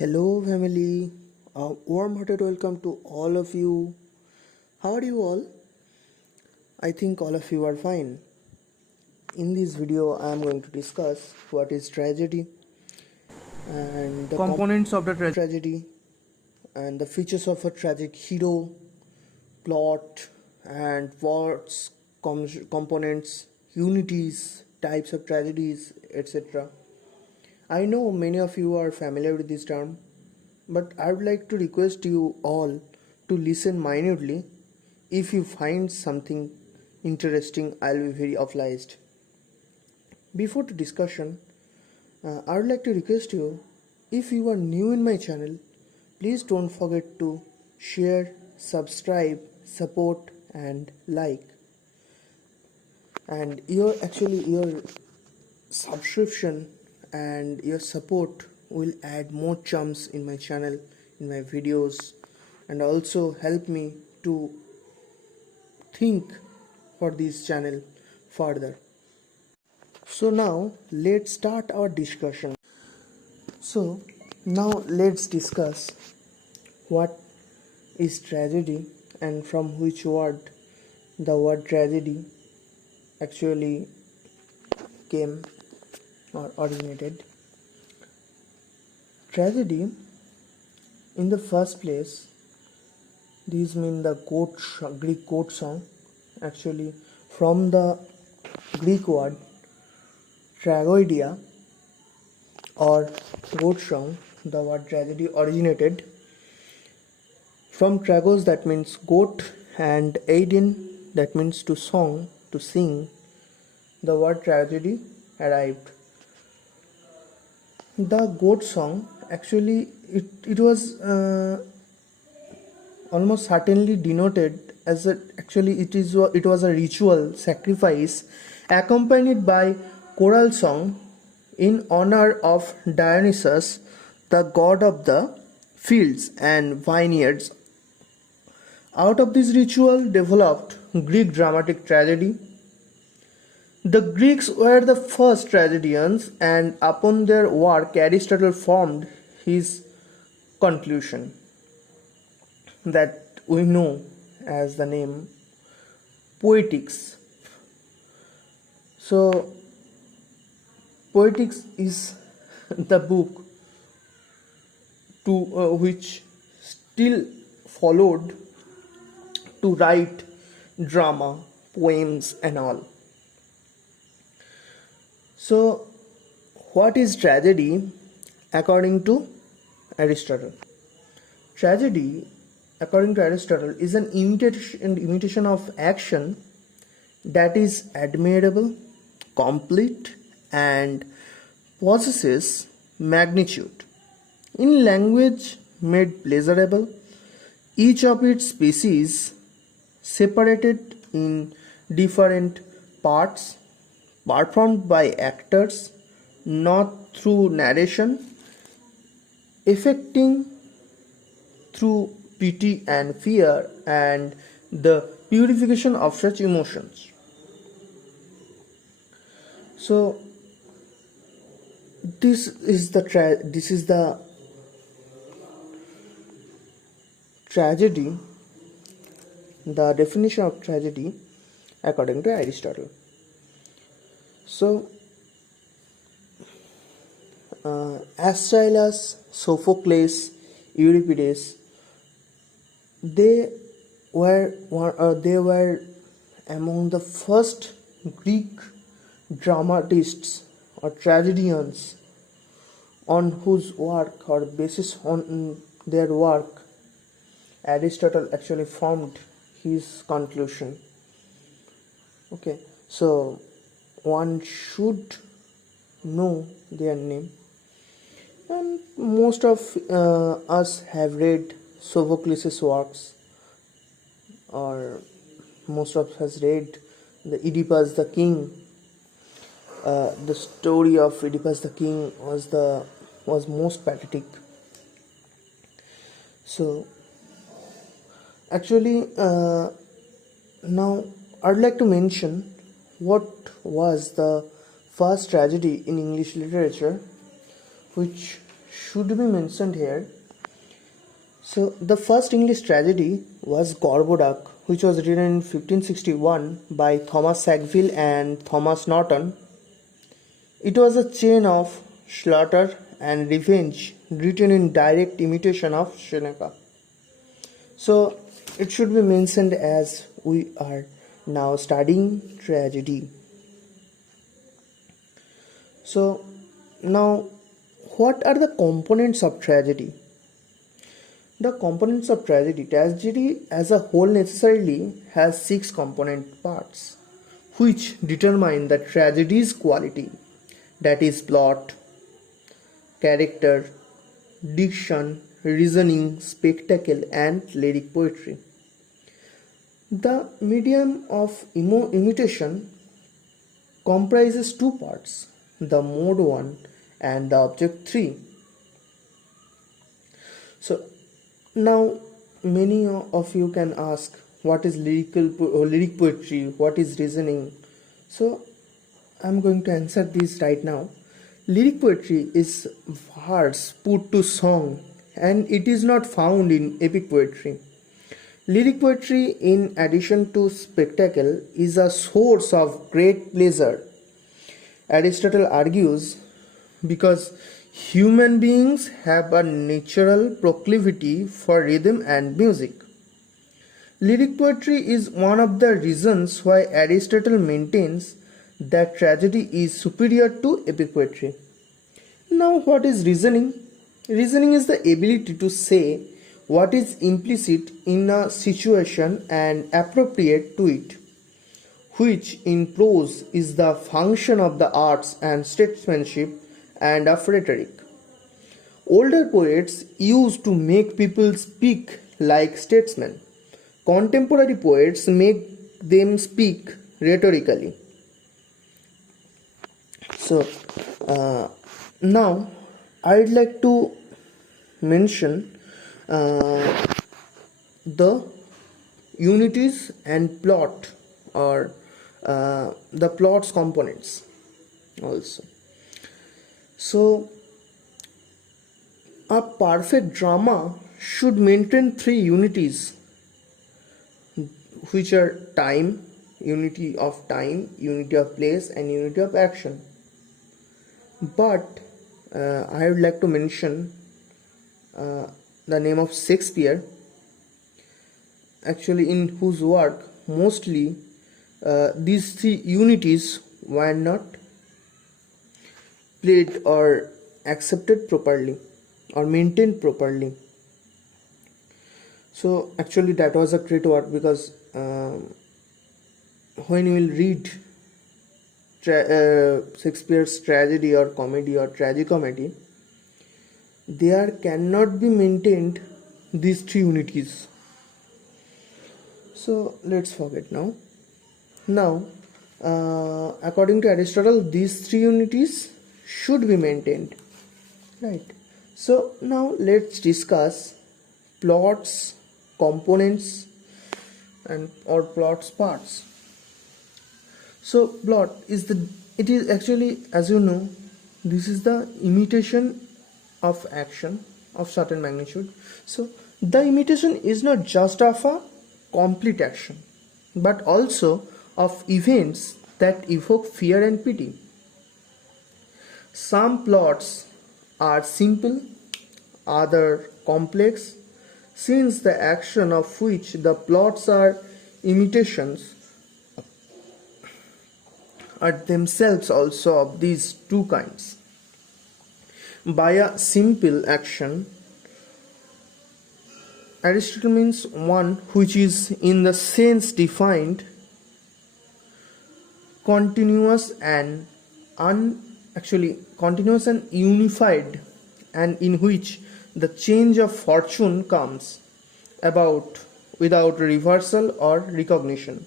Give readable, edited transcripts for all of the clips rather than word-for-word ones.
Hello, family. A warm-hearted welcome to all of you. How are you all? I think all of you are fine. In this video, I am going to discuss what is tragedy and the Components of the tragedy and the features of a tragic hero, plot, and what's components, unities, types of tragedies, etc. I know many of you are familiar with this term, but I would like to request you all to listen minutely. If you find something interesting, I'll be very obliged. Before the discussion, I would like to request you, if you are new in my channel, please don't forget to share, subscribe, support, and like. And your subscription and your support will add more charms in my channel, in my videos, and also help me to think for this channel further. So now let's start our discussion. So now let's discuss what is tragedy and from which word the word tragedy actually came or originated. Tragedy, in the first place, these mean the Greek court song. Actually, from the Greek word tragoidia or goat song, the word tragedy originated from tragos, that means goat, and aidin, that means to song, to sing. The word tragedy arrived. The goat song, actually it was almost certainly denoted as it was a ritual sacrifice accompanied by choral song in honor of Dionysus, the god of the fields and vineyards. Out of this ritual developed Greek dramatic tragedy. The Greeks were the first tragedians, and upon their work Aristotle formed his conclusion that we know as the name Poetics. So Poetics is the book to which still followed to write drama, poems, and all. So, what is tragedy according to Aristotle? Tragedy, according to Aristotle, is an imitation of action that is admirable, complete, and possesses magnitude. In language made pleasurable, each of its species separated in different parts, performed by actors, not through narration, affecting through pity and fear and the purification of such emotions. So this is the tragedy, the definition of tragedy according to Aristotle. So, Aeschylus, Sophocles, Euripides, they were among the first Greek dramatists or tragedians on whose work or basis on their work Aristotle actually formed his conclusion. Okay, so one should know their name, and most of us have read Sophocles' works, or most of us has read the Oedipus the King. The story of Oedipus the King was most pathetic. So actually now I'd like to mention what was the first tragedy in English literature, which should be mentioned here. So the first English tragedy was Gorboduc, which was written in 1561 by Thomas Sackville and Thomas Norton. It was a chain of slaughter and revenge written in direct imitation of Seneca. So it should be mentioned as we are now studying tragedy. So now, what are the components of tragedy? The components of tragedy as a whole necessarily has 6 component parts, which determine the tragedy's quality, that is plot, character, diction, reasoning, spectacle, and lyric poetry. The medium of imitation comprises 2 parts, the mode 1 and the object 3. So now many of you can ask, what is lyric poetry, what is reasoning? So I'm going to answer this right now. Lyric poetry is verse put to song, and it is not found in epic poetry. Lyric poetry, in addition to spectacle, is a source of great pleasure. Aristotle argues because human beings have a natural proclivity for rhythm and music. Lyric poetry is one of the reasons why Aristotle maintains that tragedy is superior to epic poetry. Now, what is reasoning? Reasoning is the ability to say what is implicit in a situation and appropriate to it, which in prose is the function of the arts and statesmanship and of rhetoric. Older poets used to make people speak like statesmen. Contemporary poets make them speak rhetorically. So now I'd like to mention the unities and plot, or the plot's components also. So a perfect drama should maintain 3 unities, which are time, unity of time, unity of place, and unity of action. But I would like to mention the name of Shakespeare, actually in whose work mostly these 3 unities were not played or accepted properly or maintained properly. So actually that was a great work, because when you will read Shakespeare's tragedy or comedy or tragicomedy, there cannot be maintained these 3 unities. So let's forget now. Now, according to Aristotle, these 3 unities should be maintained, right? So now let's discuss plots, components, and or plots parts. So plot is it is actually, as you know, this is the imitation of action of certain magnitude. So the imitation is not just of a complete action, but also of events that evoke fear and pity. Some plots are simple, other complex, since the action of which the plots are imitations are themselves also of these 2 kinds. By a simple action, Aristotle means one which is in the sense defined, continuous and unified, and in which the change of fortune comes about without reversal or recognition.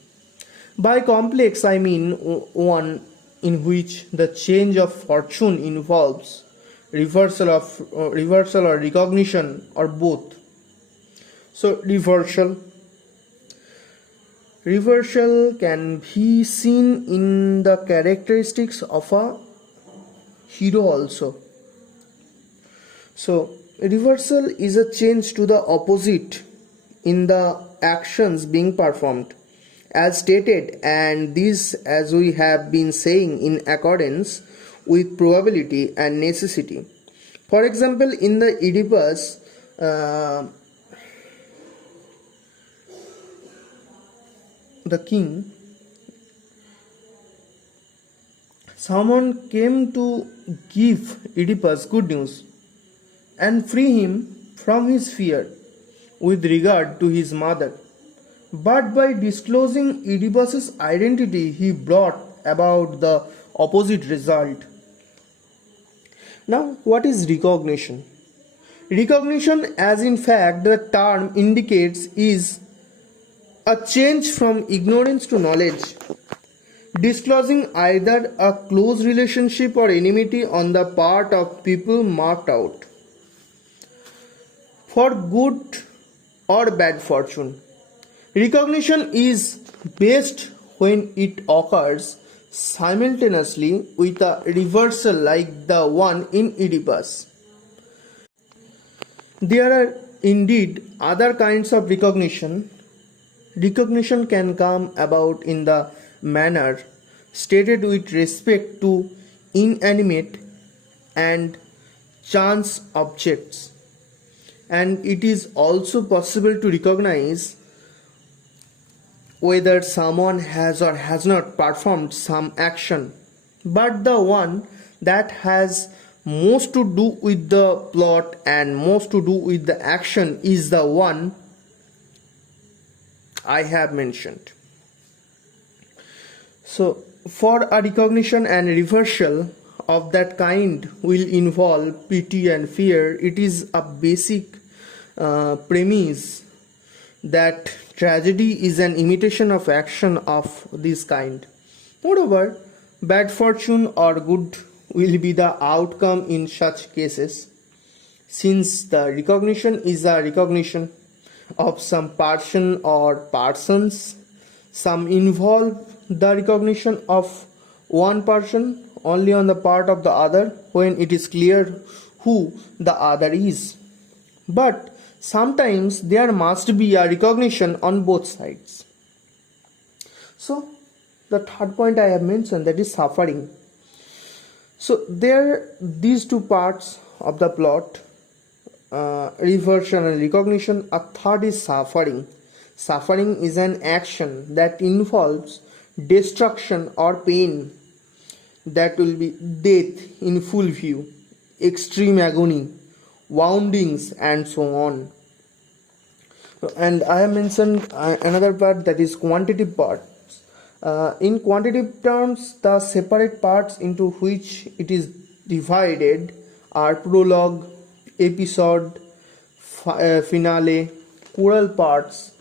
By complex, I mean one in which the change of fortune involves reversal or recognition, or both. So reversal can be seen in the characteristics of a hero also. So, reversal is a change to the opposite in the actions being performed, as stated, and this, as we have been saying, in accordance with probability and necessity. For example, in the Oedipus, the king, someone came to give Oedipus good news and free him from his fear with regard to his mother. But by disclosing Oedipus's identity, he brought about the opposite result. Now, what is recognition? Recognition, as in fact the term indicates, is a change from ignorance to knowledge, disclosing either a close relationship or enmity on the part of people marked out for good or bad fortune. Recognition is best when it occurs simultaneously with a reversal like the one in Oedipus. There are indeed other kinds of recognition. Recognition can come about in the manner stated with respect to inanimate and chance objects, and it is also possible to recognize whether someone has or has not performed some action, but the one that has most to do with the plot and most to do with the action is the one I have mentioned. So, for a recognition and reversal of that kind will involve pity and fear. It is a basic premise that tragedy is an imitation of action of this kind. Moreover, bad fortune or good will be the outcome in such cases, since the recognition is a recognition of some person or persons. Some involve the recognition of one person only on the part of the other when it is clear who the other is. But sometimes there must be a recognition on both sides. So, the third point I have mentioned, that is suffering. So, these two parts of the plot, reversion and recognition. A third is suffering. Suffering is an action that involves destruction or pain, that will be death in full view, extreme agony, woundings, and so on. And I have mentioned another part, that is quantitative part. In quantitative terms, the separate parts into which it is divided are prologue, episode, finale, choral parts,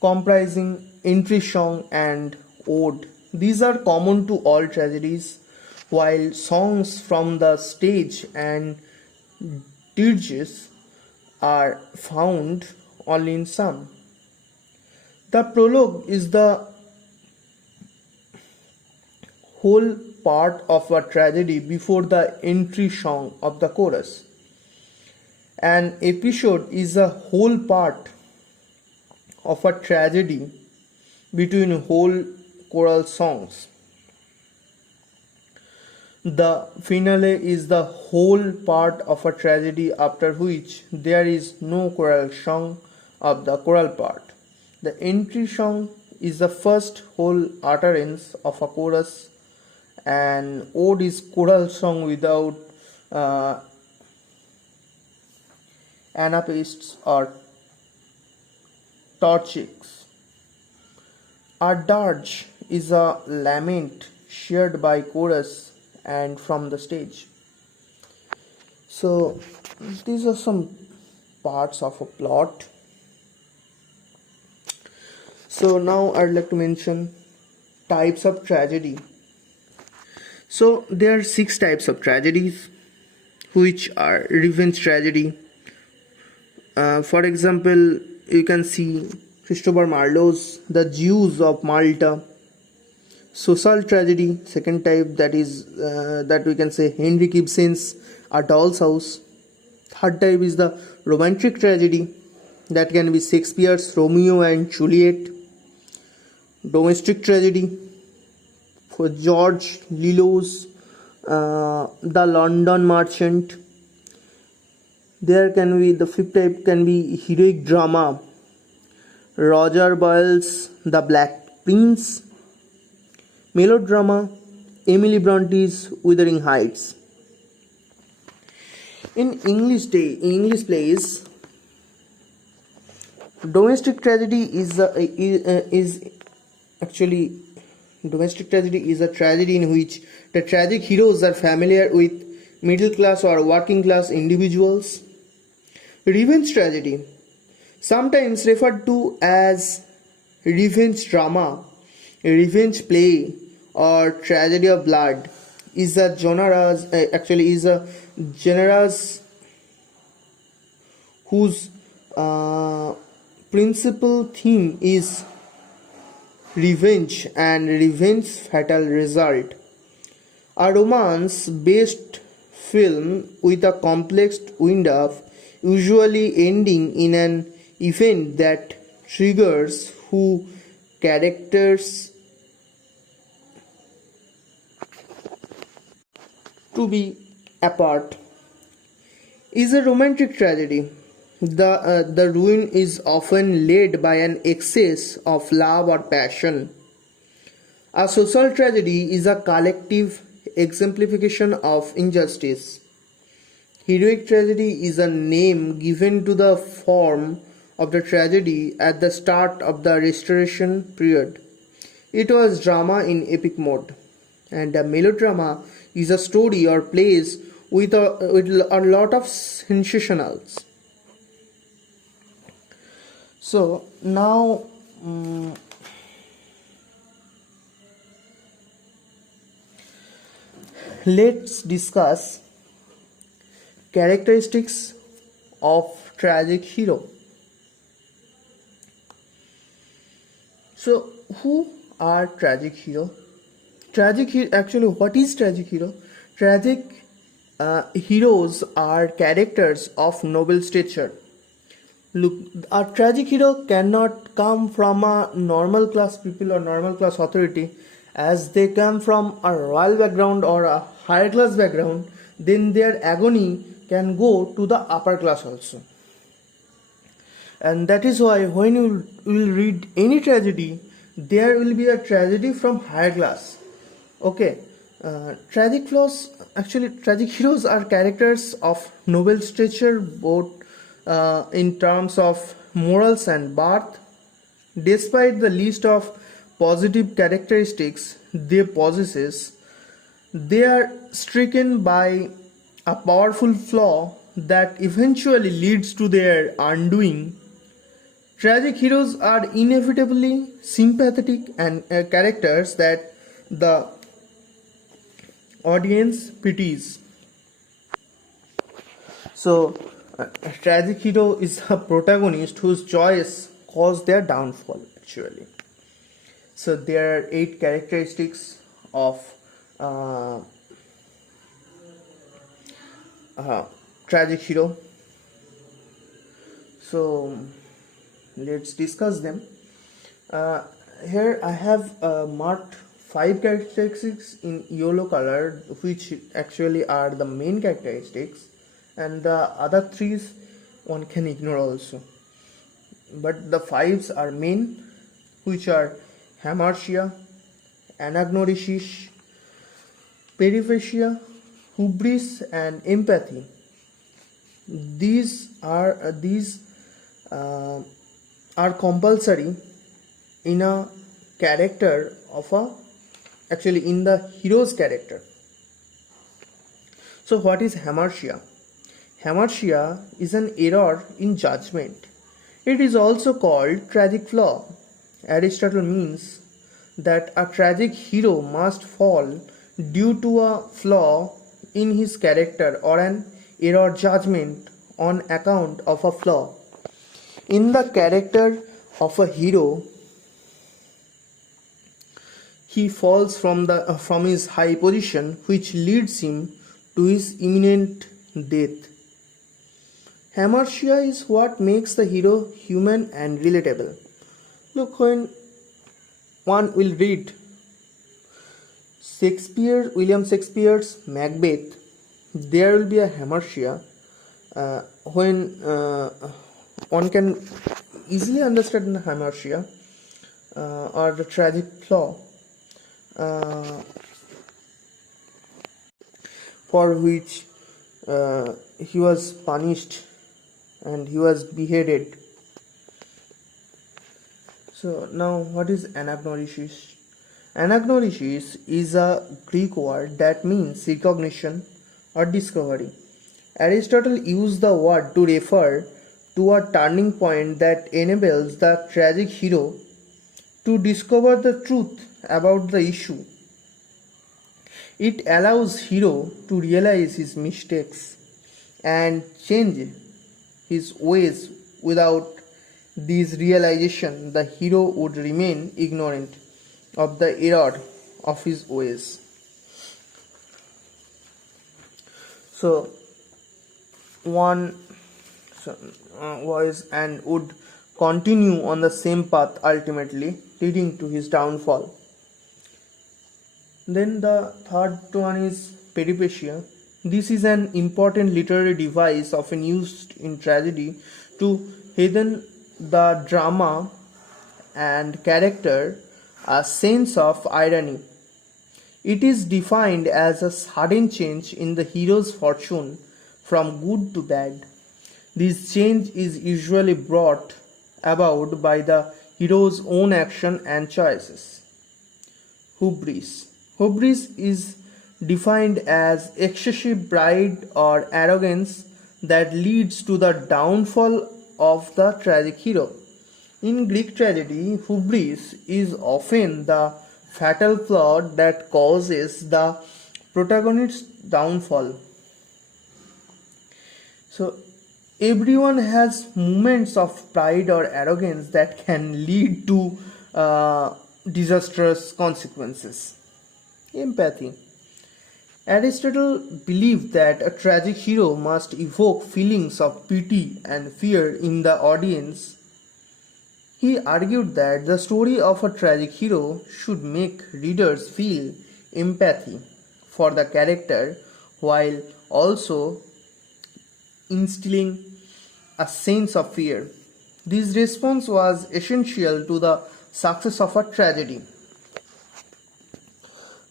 comprising entry song and ode. These are common to all tragedies, while songs from the stage and dirges are found only in some. The prologue is the whole part of a tragedy before the entry song of the chorus. An episode is a whole part of a tragedy between whole choral songs. The finale is the whole part of a tragedy after which there is no choral song of the choral part. The entry song is the first whole utterance of a chorus, and ode is choral song without anapaests or torchics. A dirge is a lament shared by chorus and from the stage. So these are some parts of a plot. So now I'd like to mention types of tragedy. So there are 6 types of tragedies, which are revenge tragedy. For example, you can see Christopher Marlowe's The Jews of Malta, social tragedy, second type, that is that we can say Henrik Ibsen's A Doll's House. Third type is the romantic tragedy, that can be Shakespeare's Romeo and Juliet. Domestic tragedy, for George Lillo's The London Merchant. There can be the fifth type, can be heroic drama, Roger Boyle's The Black Prince. Melodrama, Emily Bronte's Wuthering Heights. In English plays, domestic tragedy is a tragedy in which the tragic heroes are familiar with middle class or working class individuals. Revenge tragedy, sometimes referred to as revenge drama, revenge play, or tragedy of blood, is a genre whose principal theme is revenge and revenge's fatal result. A romance-based film with a complex wind-up, usually ending in an event that triggers who characters to be apart, is a romantic tragedy. The ruin is often led by an excess of love or passion. A social tragedy is a collective exemplification of injustice. Heroic tragedy is a name given to the form of the tragedy at the start of the Restoration period. It was drama in epic mode, and a melodrama is a story or plays with a lot of sensationals. So now let's discuss characteristics of tragic hero. So who are tragic hero? Actually, what is tragic hero? Tragic heroes are characters of noble stature. Look, a tragic hero cannot come from a normal class people or normal class authority, as they come from a royal background or a higher class background. Then their agony can go to the upper class also. And that is why when you will read any tragedy, there will be a tragedy from higher class. Okay, tragic heroes are characters of noble stature, both in terms of morals and birth. Despite the list of positive characteristics they possess, they are stricken by a powerful flaw that eventually leads to their undoing. Tragic heroes are inevitably sympathetic and characters that the audience pities. So, a tragic hero is a protagonist whose joys cause their downfall, actually. So, there are 8 characteristics of tragic hero. So, let's discuss them. Here I have marked 5 characteristics in yellow color, which actually are the main characteristics, and the other 3 one can ignore also. But the 5s are main, which are hamartia, anagnorisis, periphasia, hubris, and empathy. These are compulsory in a character of in the hero's character. So what is hamartia? Hamartia is an error in judgment. It is also called tragic flaw. Aristotle means that a tragic hero must fall due to a flaw in his character or an error judgment on account of a flaw in the character of a hero. he falls from his high position, which leads him to his imminent death. Hamartia is what makes the hero human and relatable. Look, when one will read William Shakespeare's Macbeth, there will be a hamartia when one can easily understand the hamartia or the tragic flaw for which he was punished and he was beheaded. So now, what is anagnorisis? Anagnorisis is a Greek word that means recognition or discovery. Aristotle used the word to refer to a turning point that enables the tragic hero to discover the truth about the issue. It allows hero to realize his mistakes and change his ways. Without this realization, the hero would remain ignorant of the error of his ways. So one was and would continue on the same path, ultimately leading to his downfall. Then the third one is peripecia. This is an important literary device often used in tragedy to heighten the drama and character a sense of irony. It is defined as a sudden change in the hero's fortune from good to bad. This change is usually brought about by the hero's own action and choices. Hubris. Hubris is defined as excessive pride or arrogance that leads to the downfall of the tragic hero. In Greek tragedy, hubris is often the fatal flaw that causes the protagonist's downfall. So, everyone has moments of pride or arrogance that can lead to disastrous consequences. Empathy. Aristotle believed that a tragic hero must evoke feelings of pity and fear in the audience. He argued that the story of a tragic hero should make readers feel empathy for the character while also instilling a sense of fear. This response was essential to the success of a tragedy.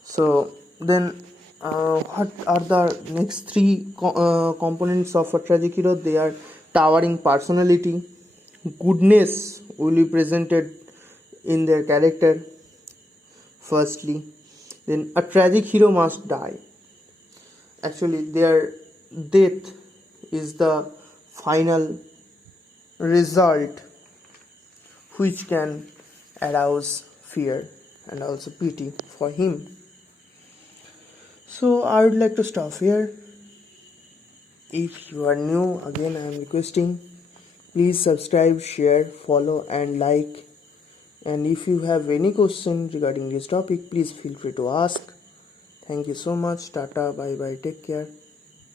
So then what are the next three components of a tragic hero? They are towering personality, goodness will be presented in their character firstly, then a tragic hero must die. Actually, their death is the final result which can arouse fear and also pity for him. So I would like to stop here. If you are new, again I am requesting, please subscribe, share, follow and like. And if you have any question regarding this topic, please feel free to ask. Thank you so much. Tata, bye bye, take care.